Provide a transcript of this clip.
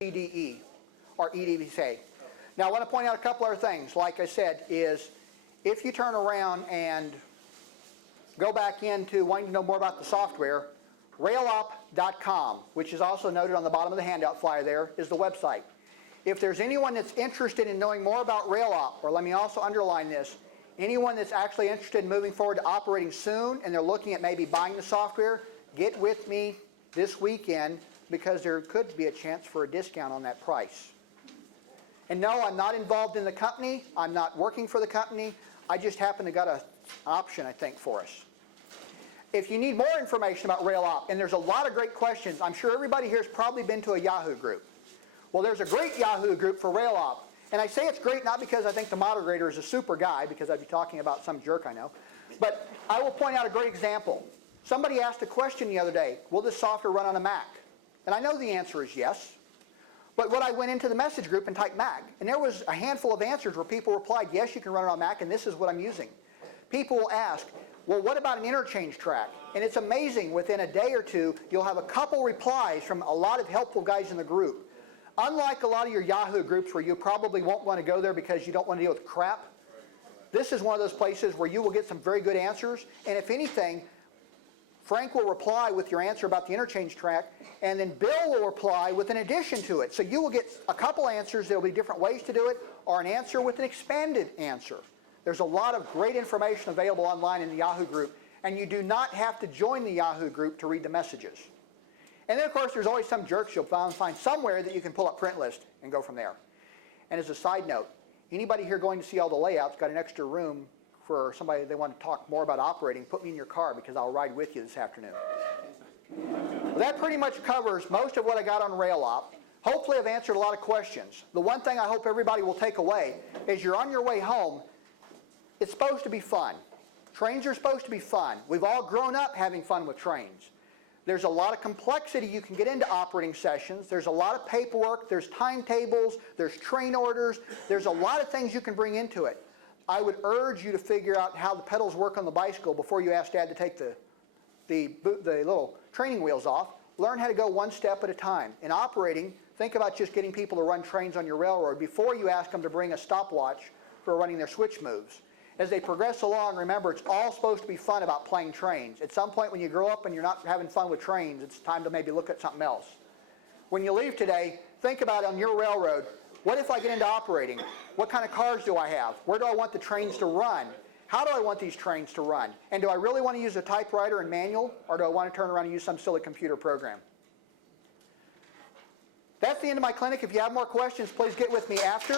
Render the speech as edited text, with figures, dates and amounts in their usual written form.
EDE, or EDVC. Now I want to point out a couple other things, like I said, is if you turn around and go back into wanting to know more about the software, RailOp.com, which is also noted on the bottom of the handout flyer there, is the website. If there's anyone that's interested in knowing more about RailOp, or let me also underline this, anyone that's actually interested in moving forward to operating soon and they're looking at maybe buying the software, get with me this weekend because there could be a chance for a discount on that price. And no, I'm not involved in the company. I'm not working for the company. I just happen to got an option, I think, for us. If you need more information about RailOp, and there's a lot of great questions, I'm sure everybody here has probably been to a Yahoo group. Well, there's a great Yahoo group for RailOp. And I say it's great not because I think the moderator is a super guy, because I'd be talking about some jerk I know, but I will point out a great example. Somebody asked a question the other day, will this software run on a Mac? And I know the answer is yes. But what I went into the message group and typed Mac, and there was a handful of answers where people replied, yes, you can run it on Mac, and this is what I'm using. People will ask, well, what about an interchange track? And it's amazing, within a day or two, you'll have a couple replies from a lot of helpful guys in the group. Unlike a lot of your Yahoo groups where you probably won't want to go there because you don't want to deal with crap, this is one of those places where you will get some very good answers, and if anything, Frank will reply with your answer about the interchange track, and then Bill will reply with an addition to it. So you will get a couple answers. There will be different ways to do it, or an answer with an expanded answer. There's a lot of great information available online in the Yahoo group, and you do not have to join the Yahoo group to read the messages. And then, of course, there's always some jerks you'll find somewhere that you can pull up print list and go from there. And as a side note, anybody here going to see all the layouts got an extra room for somebody they want to talk more about operating, put me in your car because I'll ride with you this afternoon. Well, that pretty much covers most of what I got on RailOp. Hopefully I've answered a lot of questions. The one thing I hope everybody will take away is you're on your way home, it's supposed to be fun. Trains are supposed to be fun. We've all grown up having fun with trains. There's a lot of complexity you can get into operating sessions. There's a lot of paperwork, there's timetables, there's train orders, there's a lot of things you can bring into it. I would urge you to figure out how the pedals work on the bicycle before you ask Dad to take the little training wheels off. Learn how to go one step at a time. In operating, think about just getting people to run trains on your railroad before you ask them to bring a stopwatch for running their switch moves. As they progress along, remember, it's all supposed to be fun about playing trains. At some point when you grow up and you're not having fun with trains, it's time to maybe look at something else. When you leave today, think about on your railroad, what if I get into operating? What kind of cars do I have? Where do I want the trains to run? How do I want these trains to run? And do I really want to use a typewriter and manual, or do I want to turn around and use some silly computer program? That's the end of my clinic. If you have more questions, please get with me after.